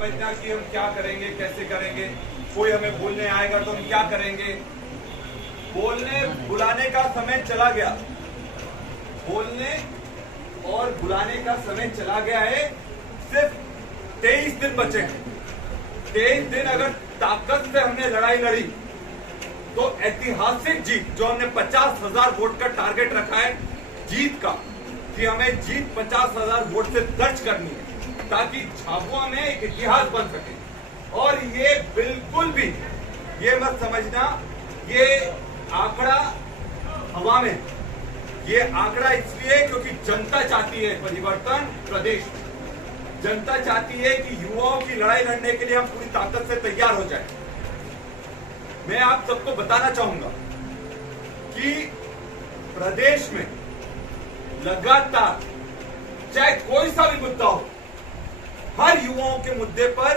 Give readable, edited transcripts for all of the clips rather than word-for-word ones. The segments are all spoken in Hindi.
समझना कि हम क्या करेंगे, कैसे करेंगे। कोई हमें बोलने आएगा तो हम क्या करेंगे। बोलने बुलाने का समय चला गया, बोलने और बुलाने का समय चला गया है। सिर्फ 23 दिन बचे हैं। 23 दिन अगर ताकत से हमने लड़ाई लड़ी तो ऐतिहासिक जीत, जो हमने 50,000 वोट का टारगेट रखा है जीत का, कि हमें जीत 50,000 वोट से दर्ज करनी है ताकि झाबुआ में एक इतिहास बन सके। और ये बिल्कुल भी ये मत समझना ये आंकड़ा हवा में, ये आंकड़ा इसलिए क्योंकि जनता चाहती है परिवर्तन प्रदेश में। जनता चाहती है कि युवाओं की लड़ाई लड़ने के लिए हम पूरी ताकत से तैयार हो जाएं। मैं आप सबको बताना चाहूंगा कि प्रदेश में लगातार चाहे कोई सा भी मुद्दा हो, हर युवाओं के मुद्दे पर,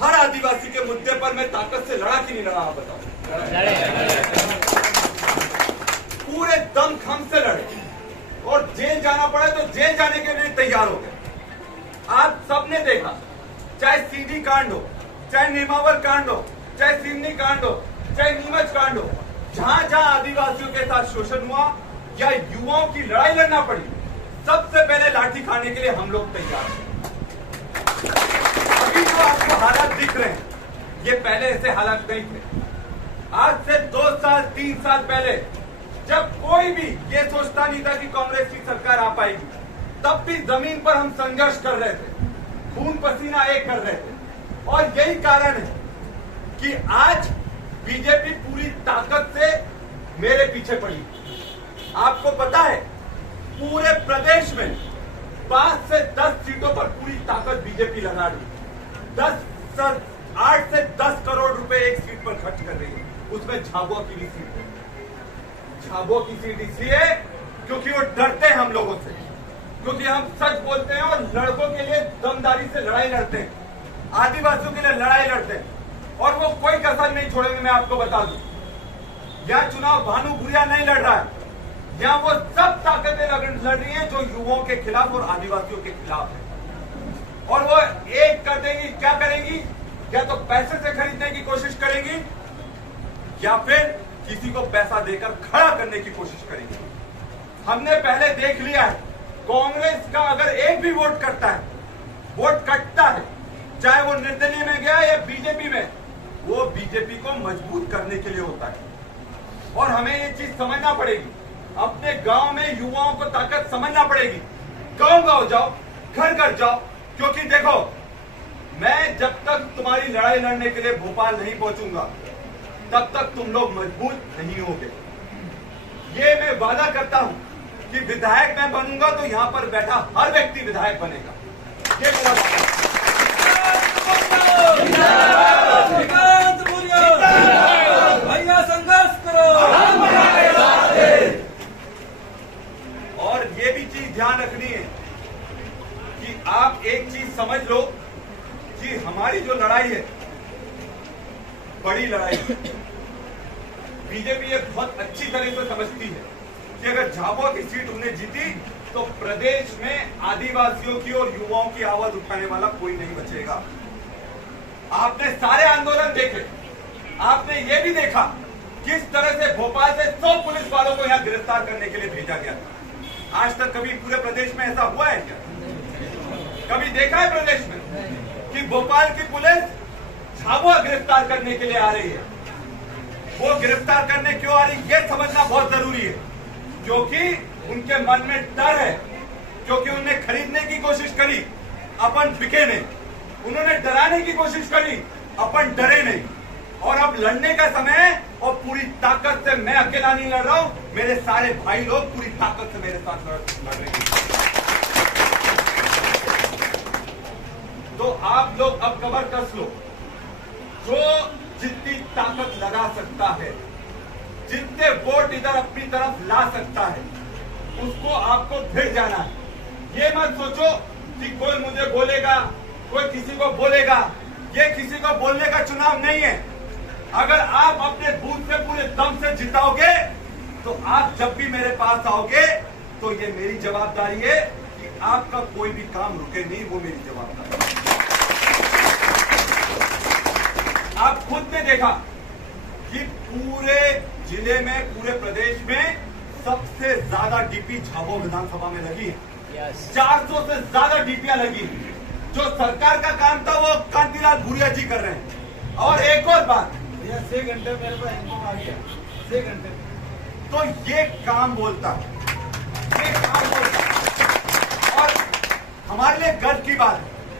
हर आदिवासी के मुद्दे पर मैं ताकत से लड़ा कि नहीं लड़ा, आप बताओ। पूरे दम खम से लड़े और जेल जाना पड़े तो जेल जाने के लिए तैयार हो गए। आप सबने देखा, चाहे सीडी कांड हो, चाहे नेमावर कांड हो, चाहे सिवनी कांड हो, चाहे नीमच कांड हो, जहां जहां आदिवासियों के साथ शोषण हुआ या युवाओं की लड़ाई लड़ना पड़ी, सबसे पहले लाठी खाने के लिए हम लोग तैयार हैं। अभी जो आपको हालात दिख रहे हैं, ये पहले ऐसे हालात नहीं थे। आज से 2 साल 3 साल पहले जब कोई भी ये सोचता नहीं था कि कांग्रेस की सरकार आ पाएगी, तब भी जमीन पर हम संघर्ष कर रहे थे, खून पसीना एक कर रहे थे। और यही कारण है कि आज बीजेपी पूरी ताकत से मेरे पीछे पड़ी। आपको पता है पूरे प्रदेश में 5 से 10 सीटों पर पूरी ताकत बीजेपी लगा रही है। 8 से 10 करोड़ रुपए एक सीट पर खर्च कर रही है, उसमें झाबुआ की भी सीट है। झाबुआ की सीट इसलिए क्योंकि वो डरते हैं हम लोगों से, क्योंकि हम सच बोलते हैं और लड़कों के लिए दमदारी से लड़ाई लड़ते हैं, आदिवासियों के लिए लड़ाई लड़ते हैं और वो कोई कसर नहीं छोड़ेंगे। मैं आपको बता दूं, यह चुनाव भानु भूरिया नहीं लड़ रहा है, यहाँ वो सब ताकतें लड़ रही हैं जो युवाओं के खिलाफ और आदिवासियों के खिलाफ है। और वो एक कर देंगी, क्या करेंगी, या तो पैसे से खरीदने की कोशिश करेंगी या फिर किसी को पैसा देकर खड़ा करने की कोशिश करेंगे। हमने पहले देख लिया है, कांग्रेस का अगर एक भी वोट कटता है, वोट कटता है, चाहे वो निर्दलीय में गया या बीजेपी में, वो बीजेपी को मजबूत करने के लिए होता है। और हमें ये चीज समझना पड़ेगी, अपने गांव में युवाओं को ताकत समझना पड़ेगी। गांव गांव जाओ, घर घर जाओ, क्योंकि देखो मैं जब तक तुम्हारी लड़ाई लड़ने के लिए भोपाल नहीं पहुंचूंगा तब तक तुम लोग मजबूत नहीं होगे। ये मैं वादा करता हूं कि विधायक मैं बनूंगा तो यहां पर बैठा हर व्यक्ति विधायक बनेगा, ये मेरा वादा। भैया संघर्ष करो। और ये भी चीज ध्यान रखनी है कि आप एक चीज समझ लो कि हमारी जो लड़ाई है बड़ी लड़ाई है। बीजेपी ये बहुत अच्छी तरह से समझती है कि अगर झाबुआ की सीट उन्हें जीती तो प्रदेश में आदिवासियों की और युवाओं की आवाज उठाने वाला कोई नहीं बचेगा। आपने सारे आंदोलन देखे, आपने ये भी देखा किस तरह से भोपाल से 100 पुलिस वालों को यहाँ गिरफ्तार करने के लिए भेजा गया था। आज तक कभी पूरे प्रदेश में ऐसा हुआ है क्या? कभी देखा है प्रदेश में कि भोपाल की पुलिस झाबुआ गिरफ्तार करने के लिए आ रही है? वो गिरफ्तार करने क्यों आ रही, ये समझना बहुत जरूरी है। क्योंकि उनके मन में डर है, क्योंकि उन्होंने खरीदने की कोशिश करी, अपन बिके नहीं। उन्होंने डराने की कोशिश करी, अपन डरे नहीं। और अब लड़ने का समय है और पूरी ताकत से, मैं अकेला नहीं लड़ रहा हूं, मेरे सारे भाई लोग पूरी ताकत से मेरे साथ लड़ रहे हैं। तो आप लोग अब कमर कस लो। जो जितनी ताकत लगा सकता है, जितने वोट इधर अपनी तरफ ला सकता है, उसको आपको भिड़ जाना है। ये मत सोचो कि कोई मुझे बोलेगा, कोई किसी को बोलेगा। ये किसी को बोलने का चुनाव नहीं है। अगर आप अपने बूथ से पूरे दम से जिताओगे तो आप जब भी मेरे पास आओगे तो ये मेरी जवाबदारी है कि आपका कोई भी काम रुके नहीं, वो मेरी जवाबदारी है। खुद ने देखा कि पूरे जिले में, पूरे प्रदेश में सबसे ज्यादा डीपी झाबुआ विधानसभा में लगी है। 400 से ज्यादा डीपीयां लगी। जो सरकार का काम था वो कांतिलाल भूरिया जी कर रहे हैं। और एक और बात, 6 घंटे मेरे पास इनको आ गया, 6 घंटे। तो ये काम बोलता, ये काम बोलता। और हमारे लिए गर्व की बात है